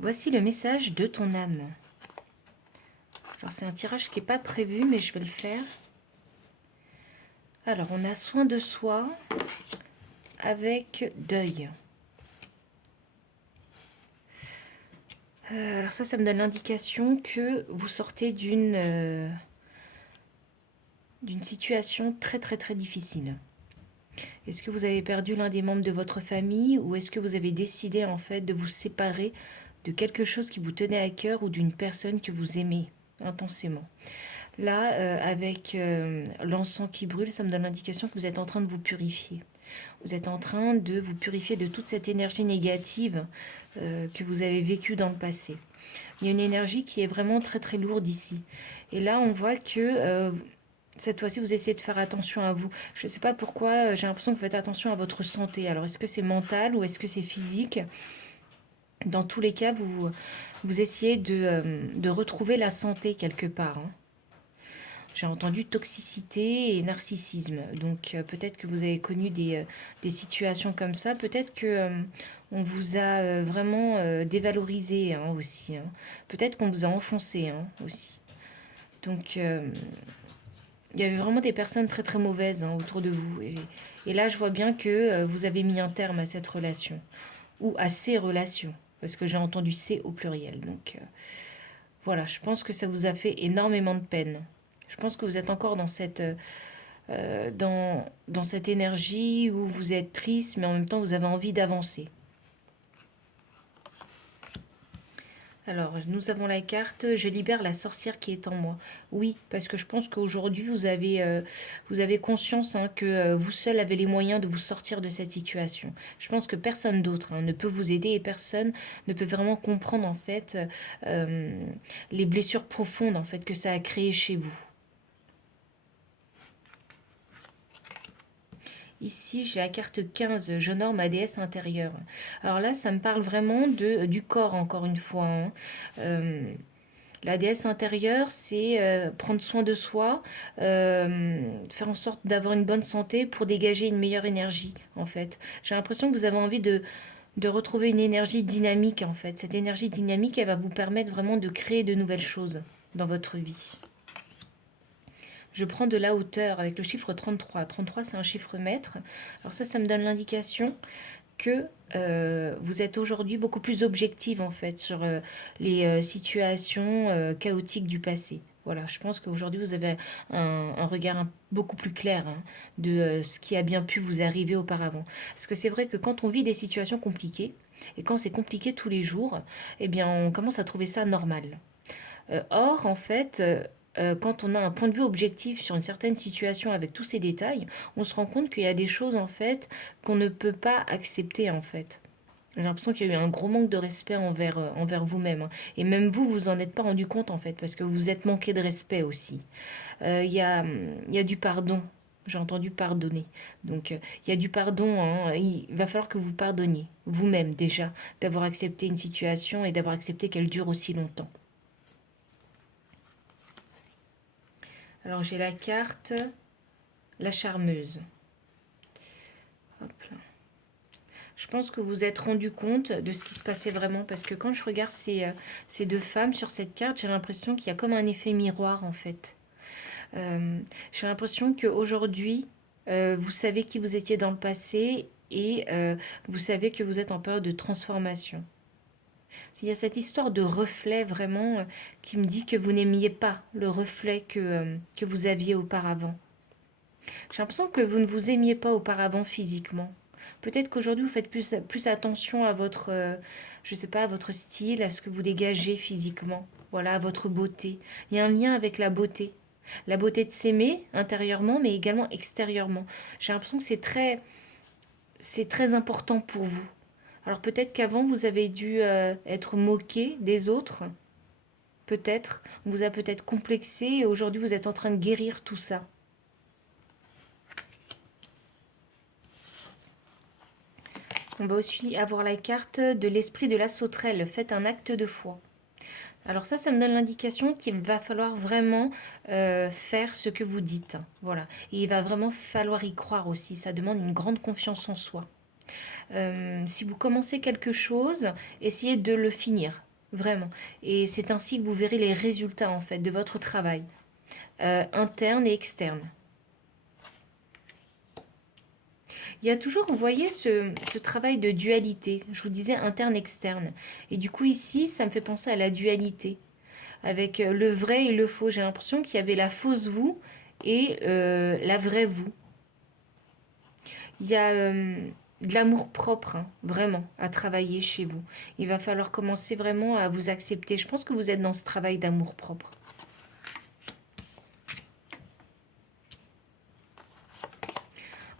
Voici le message de ton âme. Alors c'est un tirage qui n'est pas prévu, mais je vais le faire. Alors on a soin de soi avec deuil. Alors ça me donne l'indication que vous sortez d'une situation très très très difficile. Est-ce que vous avez perdu l'un des membres de votre famille ou est-ce que vous avez décidé en fait de vous séparer de quelque chose qui vous tenait à cœur ou d'une personne que vous aimez intensément? Là, avec l'encens qui brûle, ça me donne l'indication que vous êtes en train de vous purifier. Vous êtes en train de vous purifier de toute cette énergie négative que vous avez vécue dans le passé. Il y a une énergie qui est vraiment très très lourde ici. Et là, on voit que cette fois-ci, vous essayez de faire attention à vous. Je ne sais pas pourquoi, j'ai l'impression que vous faites attention à votre santé. Alors, est-ce que c'est mental ou est-ce que c'est physique? Dans tous les cas, vous essayez de retrouver la santé quelque part, hein. J'ai entendu toxicité et narcissisme. Donc peut-être que vous avez connu des situations comme ça. Peut-être que on vous a vraiment dévalorisé, hein, aussi, hein. Peut-être qu'on vous a enfoncé, hein, aussi. Donc il y avait vraiment des personnes très très mauvaises, hein, autour de vous. Et là, je vois bien que vous avez mis un terme à cette relation. Ou à ces relations. Parce que j'ai entendu C au pluriel. Donc voilà, je pense que ça vous a fait énormément de peine. Je pense que vous êtes encore dans cette énergie où vous êtes triste, mais en même temps vous avez envie d'avancer. Alors, nous avons la carte « Je libère la sorcière qui est en moi ». Oui, parce que je pense qu'aujourd'hui, vous avez conscience, hein, que vous seul avez les moyens de vous sortir de cette situation. Je pense que personne d'autre, hein, ne peut vous aider et personne ne peut vraiment comprendre, en fait, les blessures profondes, en fait, que ça a créées chez vous. Ici, j'ai la carte 15, j'honore ma déesse intérieure. Alors là, ça me parle vraiment du corps, encore une fois, hein. La déesse intérieure, c'est prendre soin de soi, faire en sorte d'avoir une bonne santé pour dégager une meilleure énergie, en fait. J'ai l'impression que vous avez envie de retrouver une énergie dynamique, en fait. Cette énergie dynamique, elle va vous permettre vraiment de créer de nouvelles choses dans votre vie. Je prends de la hauteur avec le chiffre 33. 33, c'est un chiffre maître. Alors ça me donne l'indication que vous êtes aujourd'hui beaucoup plus objective, en fait, sur les situations chaotiques du passé. Voilà, je pense qu'aujourd'hui, vous avez un regard beaucoup plus clair, hein, de ce qui a bien pu vous arriver auparavant. Parce que c'est vrai que quand on vit des situations compliquées, et quand c'est compliqué tous les jours, eh bien, on commence à trouver ça normal. Or, en fait, quand on a un point de vue objectif sur une certaine situation avec tous ces détails, on se rend compte qu'il y a des choses, en fait, qu'on ne peut pas accepter, en fait. J'ai l'impression qu'il y a eu un gros manque de respect envers vous-même, hein. Et même vous, vous en êtes pas rendu compte, en fait, parce que vous êtes manqué de respect aussi. Il y a du pardon. J'ai entendu pardonner. Donc, il y a du pardon, hein. Il va falloir que vous pardonniez, vous-même déjà, d'avoir accepté une situation et d'avoir accepté qu'elle dure aussi longtemps. Alors j'ai la carte, la charmeuse. Hop là. Je pense que vous vous êtes rendu compte de ce qui se passait vraiment, parce que quand je regarde ces deux femmes sur cette carte, j'ai l'impression qu'il y a comme un effet miroir, en fait. J'ai l'impression qu'aujourd'hui, vous savez qui vous étiez dans le passé et vous savez que vous êtes en période de transformation. Il y a cette histoire de reflet vraiment qui me dit que vous n'aimiez pas le reflet que vous aviez auparavant. J'ai l'impression que vous ne vous aimiez pas auparavant physiquement. Peut-être qu'aujourd'hui vous faites plus attention à votre, je sais pas, à votre style, à ce que vous dégagez physiquement. Voilà, à votre beauté. Il y a un lien avec la beauté. La beauté de s'aimer intérieurement, mais également extérieurement. J'ai l'impression que c'est très important pour vous. Alors peut-être qu'avant vous avez dû être moqué des autres. Peut-être. On vous a peut-être complexé et aujourd'hui vous êtes en train de guérir tout ça. On va aussi avoir la carte de l'esprit de la sauterelle. Faites un acte de foi. Alors ça me donne l'indication qu'il va falloir vraiment faire ce que vous dites. Voilà. Et il va vraiment falloir y croire aussi. Ça demande une grande confiance en soi. Si vous commencez quelque chose, essayez de le finir. vraiment. Et c'est ainsi que vous verrez les résultats en fait de votre travail, interne et externe. Il y a toujours, vous voyez, ce travail de dualité. Je vous disais interne-externe. Et du coup, ici, ça me fait penser à la dualité, avec le vrai et le faux. J'ai l'impression qu'il y avait la fausse vous et la vraie vous. Il y a de l'amour propre, hein, vraiment, à travailler chez vous. Il va falloir commencer vraiment à vous accepter. Je pense que vous êtes dans ce travail d'amour propre.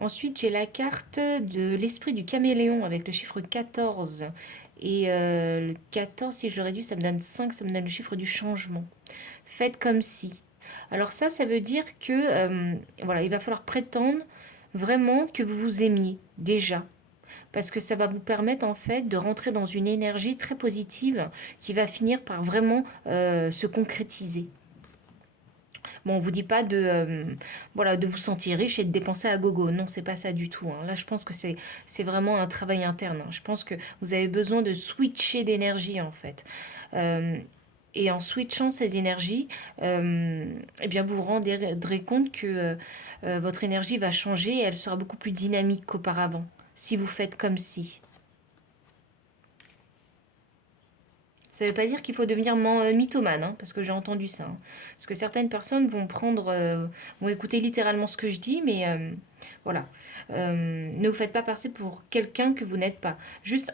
Ensuite, j'ai la carte de l'esprit du caméléon avec le chiffre 14. Et le 14, si je le réduis, ça me donne 5, ça me donne le chiffre du changement. Faites comme si. Alors ça veut dire que voilà, il va falloir prétendre vraiment que vous vous aimiez déjà. Parce que ça va vous permettre en fait de rentrer dans une énergie très positive qui va finir par vraiment se concrétiser. Bon, on vous dit pas de, voilà, de vous sentir riche et de dépenser à gogo. Non, c'est pas ça du tout, hein. Là, je pense que c'est vraiment un travail interne, hein. Je pense que vous avez besoin de switcher d'énergie, en fait. Euh, et en switchant ces énergies, eh bien, vous vous rendrez compte que votre énergie va changer et elle sera beaucoup plus dynamique qu'auparavant, si vous faites comme si. Ça ne veut pas dire qu'il faut devenir mythomane, hein, parce que j'ai entendu ça, hein. Parce que certaines personnes vont prendre, vont écouter littéralement ce que je dis, mais voilà. Ne vous faites pas passer pour quelqu'un que vous n'êtes pas. Juste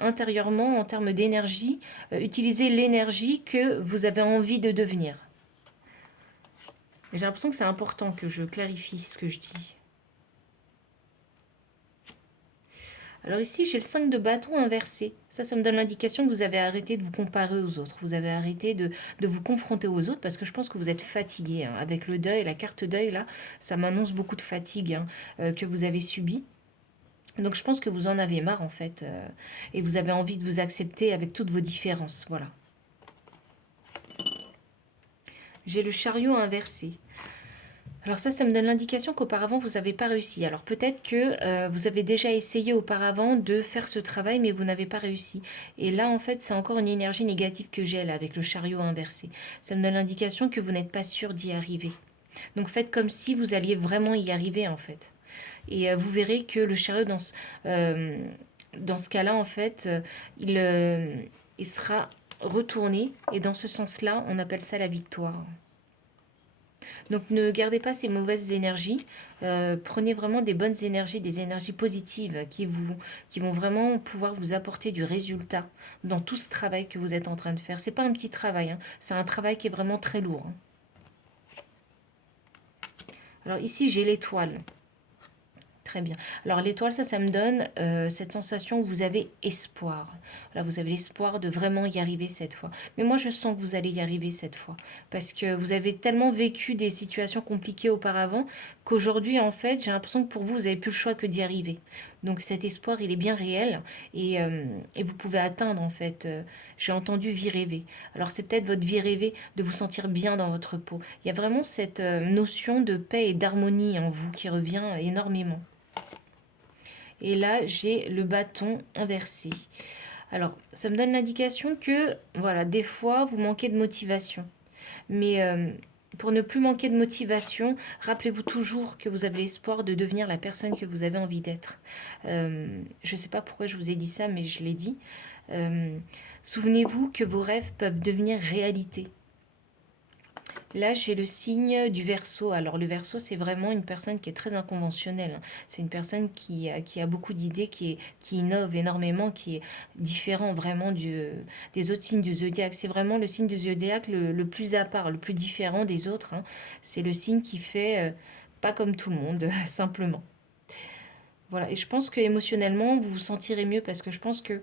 intérieurement, en termes d'énergie, utilisez l'énergie que vous avez envie de devenir. Et j'ai l'impression que c'est important que je clarifie ce que je dis. Alors ici, j'ai le 5 de bâton inversé. Ça me donne l'indication que vous avez arrêté de vous comparer aux autres. Vous avez arrêté de vous confronter aux autres parce que je pense que vous êtes fatigué, hein. Avec le deuil, la carte deuil, là, ça m'annonce beaucoup de fatigue, hein, que vous avez subi. Donc je pense que vous en avez marre, en fait. Et vous avez envie de vous accepter avec toutes vos différences. Voilà. J'ai le chariot inversé. Alors ça me donne l'indication qu'auparavant, vous n'avez pas réussi. Alors peut-être que vous avez déjà essayé auparavant de faire ce travail, mais vous n'avez pas réussi. Et là, en fait, c'est encore une énergie négative que j'ai là, avec le chariot inversé. Ça me donne l'indication que vous n'êtes pas sûr d'y arriver. Donc faites comme si vous alliez vraiment y arriver, en fait. Et vous verrez que le chariot, dans ce cas-là, en fait, il sera retourné. Et dans ce sens-là, on appelle ça la victoire. Donc ne gardez pas ces mauvaises énergies. Prenez vraiment des bonnes énergies, des énergies positives qui vont vraiment pouvoir vous apporter du résultat dans tout ce travail que vous êtes en train de faire. C'est pas un petit travail, hein, c'est un travail qui est vraiment très lourd, hein. Alors ici, j'ai l'étoile. Très bien. Alors l'étoile, ça me donne cette sensation où vous avez espoir. Là, vous avez l'espoir de vraiment y arriver cette fois. Mais moi, je sens que vous allez y arriver cette fois. Parce que vous avez tellement vécu des situations compliquées auparavant qu'aujourd'hui, en fait, j'ai l'impression que pour vous, vous n'avez plus le choix que d'y arriver. Donc cet espoir, il est bien réel et vous pouvez atteindre, en fait. J'ai entendu vie rêvée. Alors c'est peut-être votre vie rêvée de vous sentir bien dans votre peau. Il y a vraiment cette notion de paix et d'harmonie en vous qui revient énormément. Et là, j'ai le bâton inversé. Alors, ça me donne l'indication que, voilà, des fois, vous manquez de motivation. Mais pour ne plus manquer de motivation, rappelez-vous toujours que vous avez l'espoir de devenir la personne que vous avez envie d'être. Je ne sais pas pourquoi je vous ai dit ça, mais je l'ai dit. Souvenez-vous que vos rêves peuvent devenir réalité. Là, j'ai le signe du Verseau. Alors, le Verseau, c'est vraiment une personne qui est très inconventionnelle. C'est une personne qui a beaucoup d'idées, qui innove énormément, qui est différent vraiment des autres signes du zodiaque. C'est vraiment le signe du zodiaque le plus à part, le plus différent des autres, hein. C'est le signe qui fait pas comme tout le monde, simplement. Voilà. Et je pense que émotionnellement, vous vous sentirez mieux parce que je pense que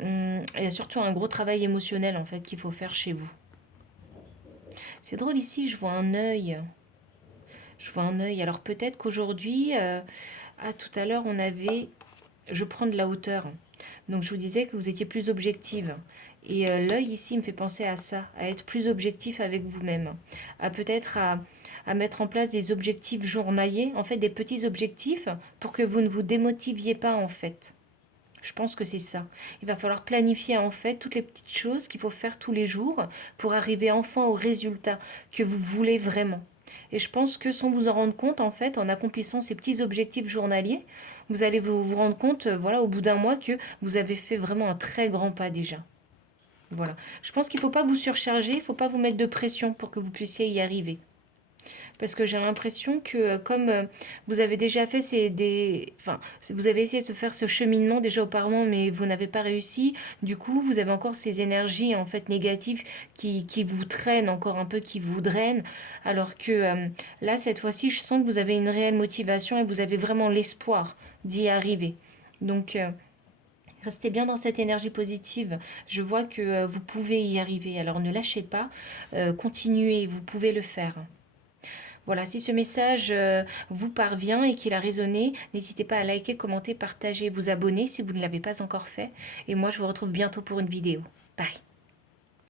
il y a surtout un gros travail émotionnel en fait qu'il faut faire chez vous. C'est drôle ici, je vois un œil. Je vois un œil. Alors peut-être qu'aujourd'hui, tout à l'heure, on avait... Je prends de la hauteur. Donc je vous disais que vous étiez plus objective. Et l'œil ici me fait penser à ça, à être plus objectif avec vous-même. À peut-être à mettre en place des objectifs journaliers, en fait des petits objectifs, pour que vous ne vous démotiviez pas en fait. Je pense que c'est ça. Il va falloir planifier en fait toutes les petites choses qu'il faut faire tous les jours pour arriver enfin au résultat que vous voulez vraiment. Et je pense que sans vous en rendre compte, en fait, en accomplissant ces petits objectifs journaliers, vous allez vous rendre compte, voilà, au bout d'un mois, que vous avez fait vraiment un très grand pas déjà. Voilà. Je pense qu'il ne faut pas vous surcharger, il ne faut pas vous mettre de pression pour que vous puissiez y arriver. Parce que j'ai l'impression que comme vous avez déjà fait enfin, vous avez essayé de faire ce cheminement déjà auparavant, mais vous n'avez pas réussi. Du coup, vous avez encore ces énergies en fait négatives qui vous traînent encore un peu, qui vous drainent. Alors que là, cette fois-ci, je sens que vous avez une réelle motivation et vous avez vraiment l'espoir d'y arriver. Donc, restez bien dans cette énergie positive. Je vois que vous pouvez y arriver. Alors ne lâchez pas, continuez, vous pouvez le faire. Voilà, si ce message vous parvient et qu'il a résonné, n'hésitez pas à liker, commenter, partager, vous abonner si vous ne l'avez pas encore fait. Et moi, je vous retrouve bientôt pour une vidéo. Bye.